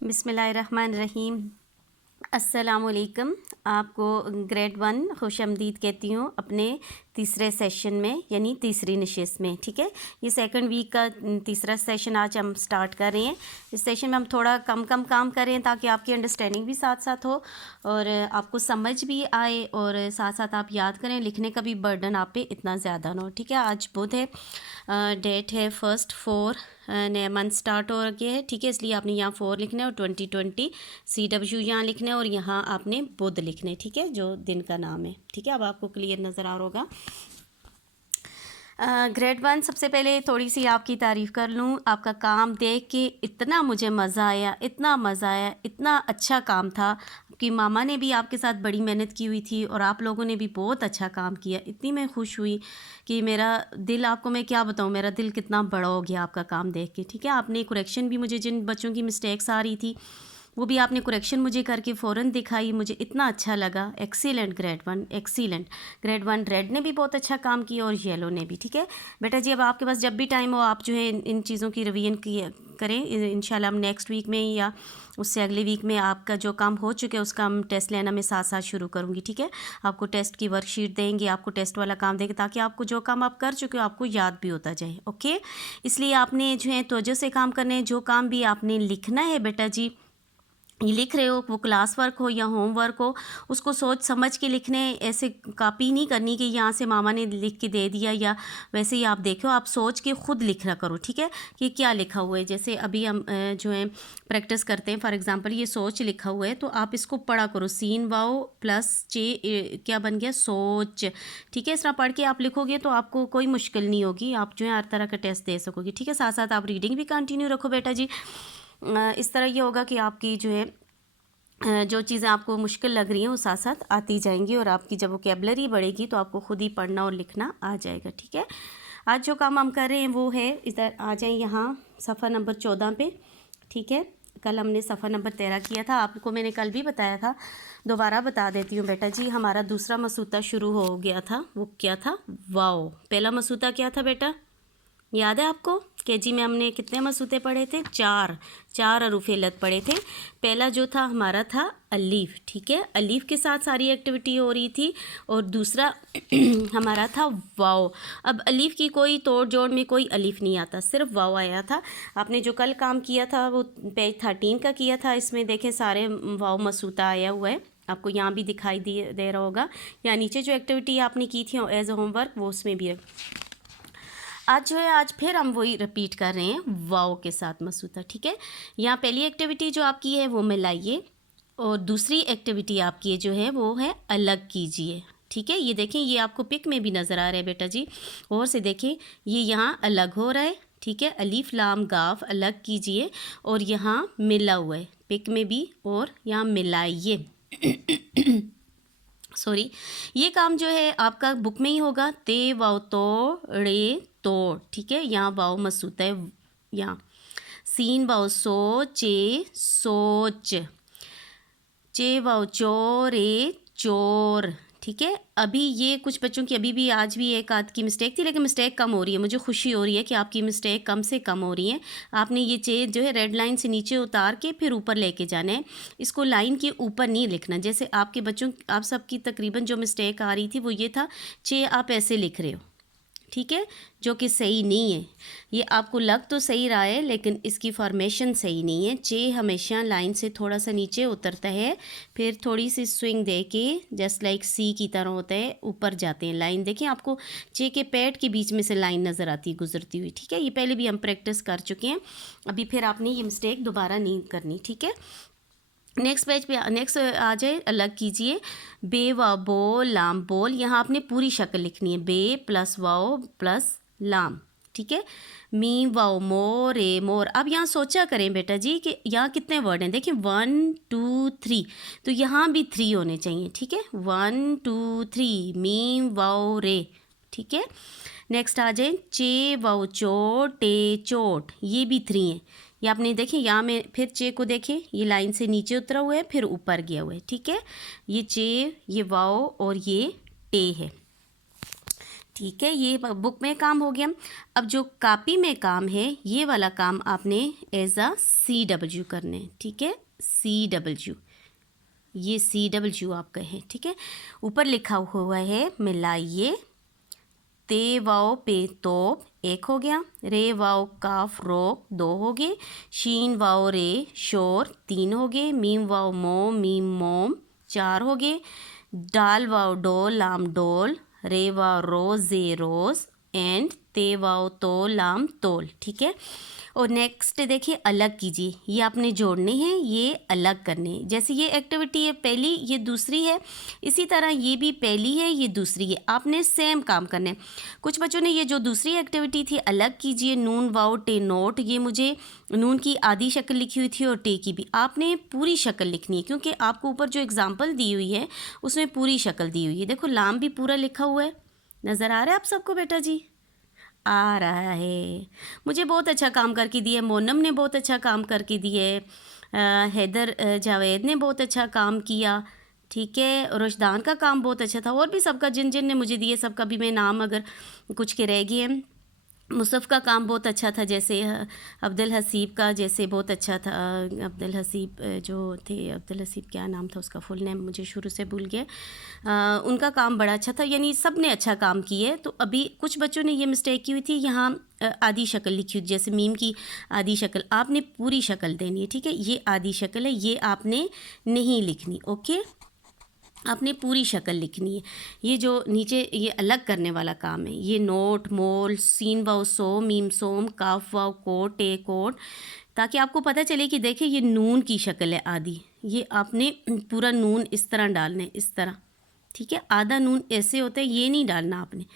बिस्मिल्लाहिर्रहमानिर्रहीम। अस्सलामुअलैकुम। आपको ग्रेड 1 खुशामदीद कहती हूँ अपने तीसरे सेशन में, यानी तीसरी नशिस्त में। ठीक है, ये सेकंड वीक का तीसरा सेशन आज हम स्टार्ट कर रहे हैं। इस सेशन में हम थोड़ा कम काम कर रहे हैं ताकि आपकी अंडरस्टैंडिंग भी साथ साथ हो और आपको समझ भी आए और साथ साथ आप याद करें। लिखने का भी बर्डन आप पे इतना ज़्यादा ना हो। ठीक है, आज बुध है, डेट है 1/4, नया मंथ स्टार्ट हो गया है। ठीक है, इसलिए आपने यहाँ 4 लिखना है और 2020 CW यहाँ लिखना है और यहाँ आपने बुध लिखना है। ठीक है, जो दिन का नाम है। ठीक है, अब आपको क्लियर नज़र आ रहा होगा। ग्रेड 1, सबसे पहले थोड़ी सी आपकी तारीफ़ कर लूँ। आपका काम देख के इतना मुझे मज़ा आया, इतना मज़ा आया, इतना अच्छा काम था कि मामा ने भी आपके साथ बड़ी मेहनत की हुई थी और आप लोगों ने भी बहुत अच्छा काम किया। इतनी मैं खुश हुई कि मेरा दिल, आपको मैं क्या बताऊँ, मेरा दिल कितना बड़ा हो गया आपका काम देख के। ठीक है, आपने कुरेक्शन भी, मुझे जिन बच्चों की मिस्टेक्स आ रही थी वो भी आपने कुरेक्शन मुझे करके फ़ौरन दिखाई। मुझे इतना अच्छा लगा। Excellent grade 1, excellent grade 1। Red ने भी बहुत अच्छा काम किया और येलो ने भी। ठीक है बेटा जी, अब आपके पास जब भी टाइम हो आप जो है इन चीज़ों की रिवीजन करें। इंशाल्लाह हम नेक्स्ट वीक में या उससे अगले वीक में आपका जो काम हो चुके हैं उसका हम टेस्ट लेना मैं साथ साथ शुरू करूँगी। ठीक है, आपको टेस्ट की वर्कशीट देंगे, आपको टेस्ट वाला काम देंगे ताकि आपको जो काम आप कर चुके हो आपको याद भी होता जाए। ओके, इसलिए आपने जो है तवज्जो से काम करने हैं। जो काम भी आपने लिखना है बेटा जी, ये लिख रहे हो, वो क्लास वर्क हो या होम वर्क हो, उसको सोच समझ के लिखने। ऐसे कॉपी नहीं करनी कि यहाँ से मामा ने लिख के दे दिया या वैसे ही आप देखो। आप सोच के ख़ुद लिखना करो। ठीक है, कि क्या लिखा हुआ है। जैसे अभी हम जो है प्रैक्टिस करते हैं। फॉर एग्जांपल ये सोच लिखा हुआ है तो आप इसको पढ़ा करो। सीन वाओ प्लस चे क्या बन गया, सोच। ठीक है, इस तरह पढ़ के आप लिखोगे तो आपको कोई मुश्किल नहीं होगी। आप जो है हर तरह का टेस्ट दे सकोगे। ठीक है, साथ साथ आप रीडिंग भी कंटिन्यू रखो बेटा जी। इस तरह ये होगा कि आपकी जो है जो चीज़ें आपको मुश्किल लग रही हैं वो साथ साथ आती जाएंगी और आपकी जब वोकैबुलरी बढ़ेगी तो आपको खुद ही पढ़ना और लिखना आ जाएगा। ठीक है, आज जो काम हम कर रहे हैं वो है, इधर आ जाएं यहाँ सफ़ा नंबर 14 पे। ठीक है, कल हमने सफ़ा नंबर 13 किया था। आपको मैंने कल भी बताया था, दोबारा बता देती हूँ बेटा जी। हमारा दूसरा मसूता शुरू हो गया था। वो क्या था, वाओ। पहला मसूता क्या था बेटा, याद है आपको? केजी में हमने कितने मसूते पढ़े थे? 4 हरूफ-ए-लत पढ़े थे। पहला जो था हमारा था अलीफ। ठीक है, अलीफ के साथ सारी एक्टिविटी हो रही थी और दूसरा हमारा था वाओ। अब अलीफ की कोई तोड़ जोड़ में कोई अलीफ नहीं आता, सिर्फ वाओ आया था। आपने जो कल काम किया था वो पेज 13 का किया था। इसमें देखें सारे वाओ मसूता आया हुआ है, आपको यहाँ भी दिखाई दे रहा होगा। या नीचे जो एक्टिविटी आपने की थी एज अ होमवर्क वो उसमें भी है। आज जो है, आज फिर हम वही रिपीट कर रहे हैं वाओ के साथ मसूता। ठीक है, यहाँ पहली एक्टिविटी जो आपकी है वो मिलाइए और दूसरी एक्टिविटी आपकी जो है वो है अलग कीजिए। ठीक है, ये देखें, ये आपको पिक में भी नज़र आ रहा है बेटा जी। और से देखें, ये यहाँ अलग हो रहा है। ठीक है, अलीफ लाम गाफ अलग कीजिए और यहाँ मिला हुआ है पिक में भी, और यहाँ मिलाइए। सॉरी, ये काम जो है आपका बुक में ही होगा। ते वाओ तो रे तोड़। ठीक है, यहाँ वाओ मसूता है, यहाँ सीन वाओ सो चे सोच, चे वाओ चोरे चोर। ठीक है, अभी ये कुछ बच्चों की अभी भी आज भी एक आध की मिस्टेक थी, लेकिन मिस्टेक कम हो रही है। मुझे खुशी हो रही है कि आपकी मिस्टेक कम से कम हो रही है। आपने ये चे जो है रेड लाइन से नीचे उतार के फिर ऊपर लेके जाना है। इसको लाइन के ऊपर नहीं लिखना। जैसे आपके बच्चों, आप सबकी तकरीबन जो मिस्टेक आ रही थी वो ये था, चे आप ऐसे लिख रहे हो। ठीक है, जो कि सही नहीं है। ये आपको लग तो सही रहा है लेकिन इसकी फॉर्मेशन सही नहीं है। चे हमेशा लाइन से थोड़ा सा नीचे उतरता है, फिर थोड़ी सी स्विंग दे के जस्ट लाइक सी की तरह होता है, ऊपर जाते हैं। लाइन देखें, आपको चे के पैड के बीच में से लाइन नज़र आती है गुजरती हुई। ठीक है, ये पहले भी हम प्रैक्टिस कर चुके हैं, अभी फिर आपने ये मिस्टेक दोबारा नहीं करनी। ठीक है, नेक्स्ट पेज पे, नेक्स्ट आ जाए, अलग कीजिए। बे व बो लाम बोल। यहाँ आपने पूरी शक्ल लिखनी है, बे प्लस वाओ प्लस लाम। ठीक है, मी वाओ मोर रे मोर। अब यहाँ सोचा करें बेटा जी कि यहाँ कितने वर्ड हैं। देखिए 1 2 3, तो यहाँ भी 3 होने चाहिए। ठीक है, 1 2 3, मी वाओ रे। ठीक है, नेक्स्ट आ जाए, चे वाओ चोट टे चोट, ये भी 3 है। ये आपने देखें, यहाँ में फिर चे को देखें, ये लाइन से नीचे उतरा हुआ है फिर ऊपर गया हुआ है। ठीक है, ये चे, ये वाओ और ये टे है। ठीक है, ये बुक में काम हो गया। अब जो कॉपी में काम है, ये वाला काम आपने एज अ CW करने, ठीक है, CW, ये CW आपका है, ठीक है। ऊपर लिखा हुआ है मिलाइए, ते वाओ पे तोप एक हो गया, रे वाओ काफ रोक दो हो गए, शीन वाओ रे शोर तीन हो गए, मीम वाओ मोम मीम मोम चार हो गए, डाल वाओ डोल लाम डोल, रे वाओ रोज जे रोज़ एंड ते वाओ तो लाम तोल, ठीक है। और नेक्स्ट देखिए अलग कीजिए, ये आपने जोड़ने हैं, ये अलग करने हैं। जैसे ये एक्टिविटी है पहली, ये दूसरी है, इसी तरह ये भी पहली है, ये दूसरी है, आपने सेम काम करने हैं। कुछ बच्चों ने ये जो दूसरी एक्टिविटी थी अलग कीजिए, नून वाओ टे नोट, ये मुझे नून की आधी शक्ल लिखी हुई थी और टे की भी, आपने पूरी शक्ल लिखनी है क्योंकि आपको ऊपर जो एग्जाम्पल दी हुई है उसमें पूरी शक्ल दी हुई है। देखो लाम भी पूरा लिखा हुआ है, नज़र आ रहा है आप सबको बेटा जी? आ रहा है। मुझे बहुत अच्छा काम करके दिए, मोनम ने बहुत अच्छा काम करके दिए, हैदर जावेद ने बहुत अच्छा काम किया, ठीक है, रुशदान का काम बहुत अच्छा था, और भी सबका जिन जिन ने मुझे दिए सबका भी मैं नाम अगर कुछ के रह गए हैं। मुसफ़ का काम बहुत अच्छा था, जैसे अब्दुल हसीब का जैसे बहुत अच्छा था, अब्दुल हसीब जो थे, अब्दुल हसीब क्या नाम था उसका फुल नेम मुझे शुरू से भूल गया, उनका काम बड़ा अच्छा था, यानी सब ने अच्छा काम किए। तो अभी कुछ बच्चों ने ये मिस्टेक की हुई थी, यहाँ आधी शक्ल लिखी हुई, जैसे मीम की आधी शक्ल, आपने पूरी शक्ल देनी है, ठीक है। ये आधी शक्ल है, ये आपने नहीं लिखनी, ओके, आपने पूरी शक्ल लिखनी है। ये जो नीचे ये अलग करने वाला काम है, ये नोट मोल सीन वाओ सो मीम सोम काफ वाओ कोट टे कोट, ताकि आपको पता चले कि देखिए ये नून की शक्ल है आधी, ये आपने पूरा नून इस तरह डालना है, इस तरह, ठीक है। आधा नून ऐसे होता है, ये नहीं डालना आपने।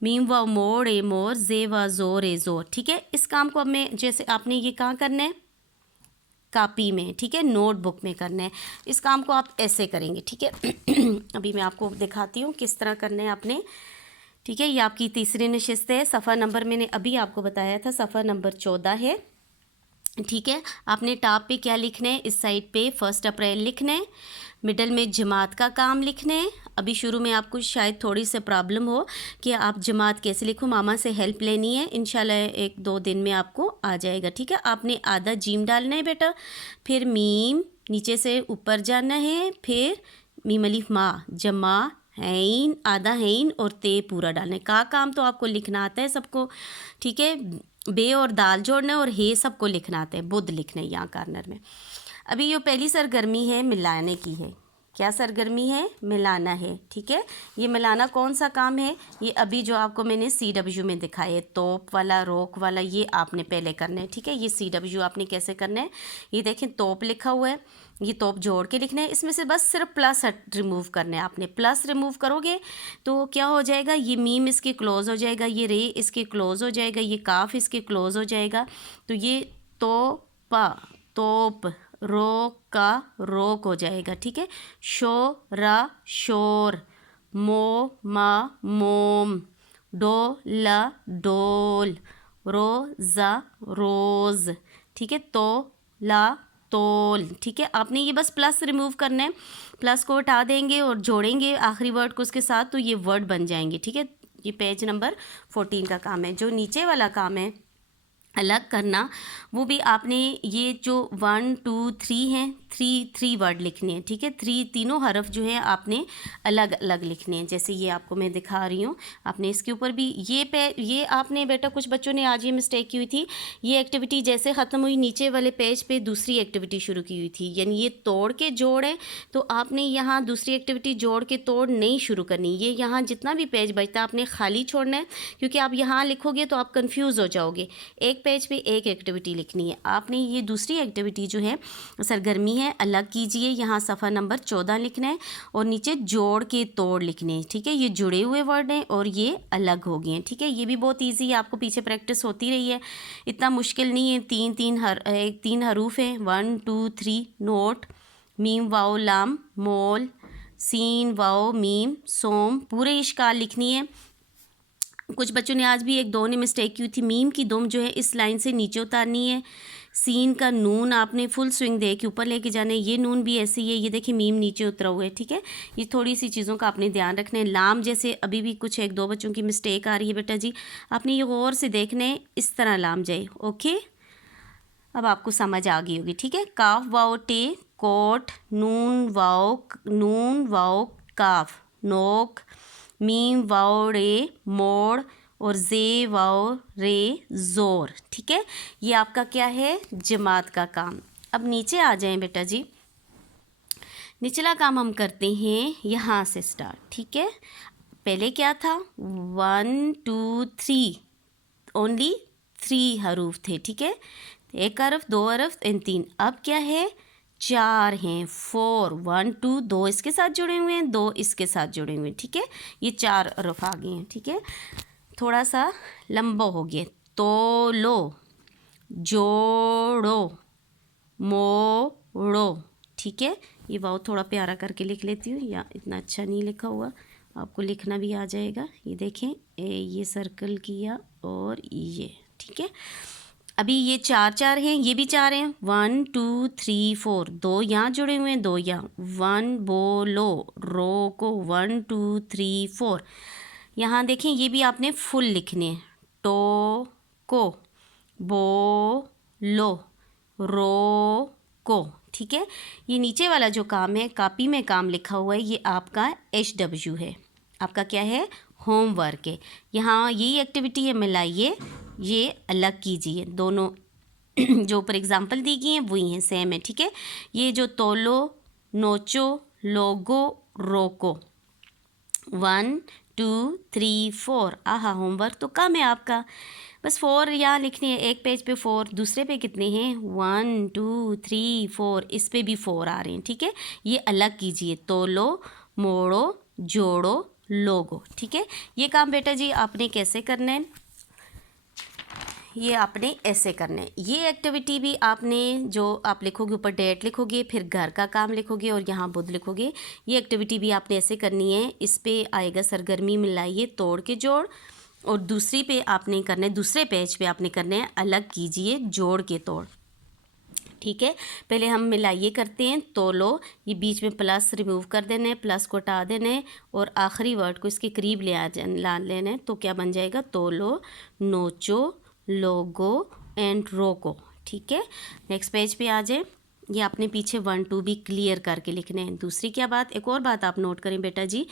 मीम वाओ मोड़ ए मोर, जे वा जोर ए जोर, ठीक है। इस काम को अब मैं जैसे आपने ये कहाँ करना है, कॉपी में, ठीक है, नोटबुक में करना है। इस काम को आप ऐसे करेंगे, ठीक है। अभी मैं आपको दिखाती हूँ किस तरह करना है आपने, ठीक है। ये आपकी तीसरी नशिस्त है, सफ़ा नंबर मैंने अभी आपको बताया था, सफ़ा नंबर 14 है, ठीक है। आपने टॉप पे क्या लिखना है, इस साइड पे 1 अप्रैल लिखना है, मिडल में जमात का काम लिखना है। अभी शुरू में आपको शायद थोड़ी सी प्रॉब्लम हो कि आप जमात कैसे लिखो, मामा से हेल्प लेनी है, इंशाल्लाह 1-2 दिन में आपको आ जाएगा, ठीक है। आपने आधा जीम डालना है बेटा, फिर मीम नीचे से ऊपर जाना है, फिर मीम अलिफ मा जमा हैन आधा हैन और ते पूरा डालना है। का काम तो आपको लिखना आता है सबको, ठीक है, बे और दाल जोड़ना है और हे सबको लिखना आता है, बुध लिखना है यहाँ कॉर्नर में। अभी ये पहली सरगर्मी है मिलाने की है, क्या सरगर्मी है, मिलाना है, ठीक है। ये मिलाना कौन सा काम है, ये अभी जो आपको मैंने CW में दिखाया है, तोप वाला रोक वाला, ये आपने पहले करना है, ठीक है। ये CW आपने कैसे करना है, ये देखें तोप लिखा हुआ है, ये तोप जोड़ के लिखना है, इसमें से बस सिर्फ प्लस रिमूव करना है आपने। प्लस रिमूव करोगे तो क्या हो जाएगा, ये मीम इसके क्लोज हो जाएगा, ये रे इसके क्लोज हो जाएगा, ये काफ इसके क्लोज हो जाएगा, तो ये तोपा तोप रोक का रोक हो जाएगा, ठीक है। शोरा शोर, मो मा मोम, डोला डोल, रोज़ा रोज़, ठीक है, तो ला तोल, ठीक है। आपने ये बस प्लस रिमूव करना है, प्लस को हटा देंगे और जोड़ेंगे आखिरी वर्ड को उसके साथ, तो ये वर्ड बन जाएंगे, ठीक है। ये पेज नंबर 14 का काम है। जो नीचे वाला काम है अलग करना, वो भी आपने ये जो 1 2 3 हैं, 3 वर्ड लिखने हैं, ठीक है। तीनों हरफ जो है आपने अलग अलग लिखने हैं, जैसे ये आपको मैं दिखा रही हूँ। आपने इसके ऊपर भी ये आपने बेटा कुछ बच्चों ने आज ये मिस्टेक की हुई थी, ये एक्टिविटी जैसे ख़त्म हुई नीचे वाले पेज पे दूसरी एक्टिविटी शुरू की हुई थी, यानी ये तोड़ के जोड़ है, तो आपने यहाँ दूसरी एक्टिविटी जोड़ के तोड़ नहीं शुरू करनी, ये यहाँ जितना भी पेज बचता है आपने खाली छोड़ना है, क्योंकि आप यहाँ लिखोगे तो आप कन्फ्यूज़ हो जाओगे। एक पेज पे एक एक्टिविटी लिखनी है आपने। ये दूसरी एक्टिविटी जो है सरगर्मी है, अलग कीजिए, यहाँ सफ़ा नंबर 14 लिखना है और नीचे जोड़ के तोड़ लिखने हैं, ठीक है। ये जुड़े हुए वर्ड हैं और ये अलग हो गए हैं, ठीक है। ये भी बहुत ईजी है, आपको पीछे प्रैक्टिस होती रही है, इतना मुश्किल नहीं है। तीन हरूफ हैं, 1 2 3, नोट, मीम वाओ लाम मोल, सीन वाओ मीम सोम, पूरे इश्काल लिखनी है। कुछ बच्चों ने आज भी 1-2 ने मिस्टेक की थी, मीम की दुम जो है इस लाइन से नीचे उतारनी है, सीन का नून आपने फुल स्विंग दे के ऊपर लेके जाना है। ये नून भी ऐसे ही है, ये देखिए मीम नीचे उतरा हुआ है, ठीक है। ये थोड़ी सी चीज़ों का आपने ध्यान रखना है। लाम जैसे अभी भी कुछ एक दो बच्चों की मिस्टेक आ रही है बेटा जी, आपने ये गौर से देखना है, इस तरह लाम जाए। ओके, अब आपको समझ आ गई होगी, ठीक है। काफ वाओ टे कोट, नून वाओ काफ नोक, मीम वाओ रे मोड़ और जे वाओ रे ज़ोर, ठीक है। ये आपका क्या है, जमात का काम। अब नीचे आ जाएं बेटा जी, निचला काम हम करते हैं यहाँ से स्टार्ट, ठीक है। पहले क्या था, 1 2 3, ओनली 3 हरूफ थे, ठीक है। एक हरफ, दो हरफ एंड 3। अब क्या है, 4 हैं, 4 1 2, 2 इसके साथ जुड़े हुए हैं, 2 इसके साथ जुड़े हुए हैं, ठीक है। ये 4 हरफ आ गए हैं, ठीक है। थोड़ा सा लंबा हो गया, तोलो, जोड़ो, मोड़ो, ठीक है। ये वाव थोड़ा प्यारा करके लिख लेती हूँ, या इतना अच्छा नहीं लिखा हुआ, आपको लिखना भी आ जाएगा। ये देखें, ये सर्कल किया और ये, ठीक है। अभी ये 4 4 हैं, ये भी 4 हैं, 1 2 3 4, 2 यहाँ जुड़े हुए हैं, 2 यहाँ, 1 बोलो, रोको, 1 2 3 4। यहाँ देखें, ये भी आपने फुल लिखने हैं, टो को, बो लो, रो को, ठीक है। ये नीचे वाला जो काम है, कॉपी में काम लिखा हुआ है, ये आपका HW है, आपका क्या है, होमवर्क है। यहाँ यही एक्टिविटी है, मिलाइए, ये अलग कीजिए, दोनों जो ऊपर एग्जाम्पल दी गई हैं वही हैं, सेम है, ठीक है। ये जो तोलो, नोचो, लोगो, रोको, 1 2 3 4। आहा, होमवर्क तो कम है आपका, बस 4 यहाँ लिखने हैं, एक पेज पे 4, दूसरे पे कितने हैं, 1 2 3 4, इस पे भी 4 आ रहे हैं, ठीक है। ये अलग कीजिए, तोलो, मोड़ो, जोड़ो, लोगो, ठीक है। ये काम बेटा जी आपने कैसे करना है, ये आपने ऐसे करना है। ये एक्टिविटी भी आपने, जो आप लिखोगे ऊपर डेट लिखोगे, फिर घर का काम लिखोगे और यहाँ बुध लिखोगे। ये एक्टिविटी भी आपने ऐसे करनी है। इस पे आएगा सरगर्मी मिलाइए, तोड़ के जोड़, और दूसरी पे आपने करना है, दूसरे पेज पे आपने करना है, अलग कीजिए, जोड़ के तोड़, ठीक है। पहले हम मिलाइए करते हैं, तोलो, ये बीच में प्लस रिमूव कर देना है, प्लस को हटा देना है और आखिरी वर्ड को इसके करीब ला लेना है, तो क्या बन जाएगा, तोलो, नोचो, लोगो एंड रोको, ठीक है। नेक्स्ट पेज पे आ जाए, ये आपने पीछे 1 2 भी क्लियर करके लिखने हैं। दूसरी क्या बात, एक और बात आप नोट करें बेटा जी,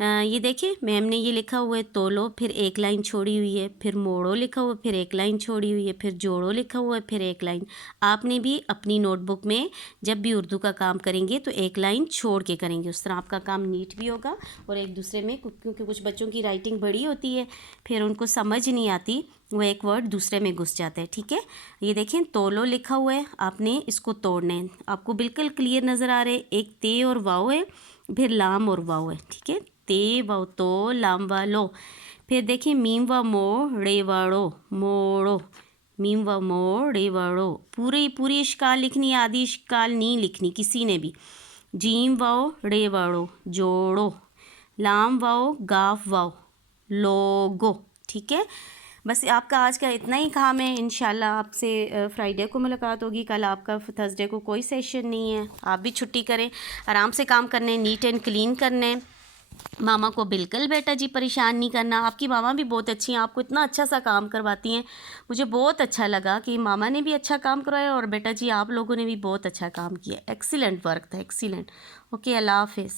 ये देखिए मैम ने ये लिखा हुआ है तोलो, फिर एक लाइन छोड़ी हुई है, फिर मोड़ो लिखा हुआ है, फिर एक लाइन छोड़ी हुई है, फिर जोड़ो लिखा हुआ है, फिर एक लाइन। आपने भी अपनी नोटबुक में जब भी उर्दू का काम करेंगे तो एक लाइन छोड़ के करेंगे, उस तरह आपका काम नीट भी होगा और एक दूसरे में, क्योंकि कुछ बच्चों की राइटिंग बड़ी होती है, फिर उनको समझ नहीं आती, वो एक वर्ड दूसरे में घुस जाता है, ठीक है। ये देखें तोलो लिखा हुआ है, आपने इसको तोड़ना है, आपको बिल्कुल क्लियर नज़र आ रहे हैं। एक ते और वाओ है, फिर लाम और वाओ है, ठीक है। ते वाओ तो, लाम वालो, फिर देखिए मीम व मो रे वाड़ो, मोड़ो, मीम व मो रे वाड़ो, पूरी इश्काल लिखनी है, आधी इश्काल नहीं लिखनी किसी ने भी। जीम वाओ रे वाड़ो, जोड़ो, लाम वाओ गाफ वाओ, लोगो, ठीक है। बस आपका आज का इतना ही काम है। इंशाल्लाह आपसे फ्राइडे को मुलाकात होगी। कल आपका थर्सडे को कोई सेशन नहीं है, आप भी छुट्टी करें, आराम से काम करने, नीट एंड क्लीन करने। मामा को बिल्कुल बेटा जी परेशान नहीं करना। आपकी मामा भी बहुत अच्छी हैं, आपको इतना अच्छा सा काम करवाती हैं। मुझे बहुत अच्छा लगा कि मामा ने भी अच्छा काम करवाया और बेटा जी आप लोगों ने भी बहुत अच्छा काम किया। एक्सीलेंट वर्क था, एक्सीलेंट। ओके, अल्लाह हाफिज़।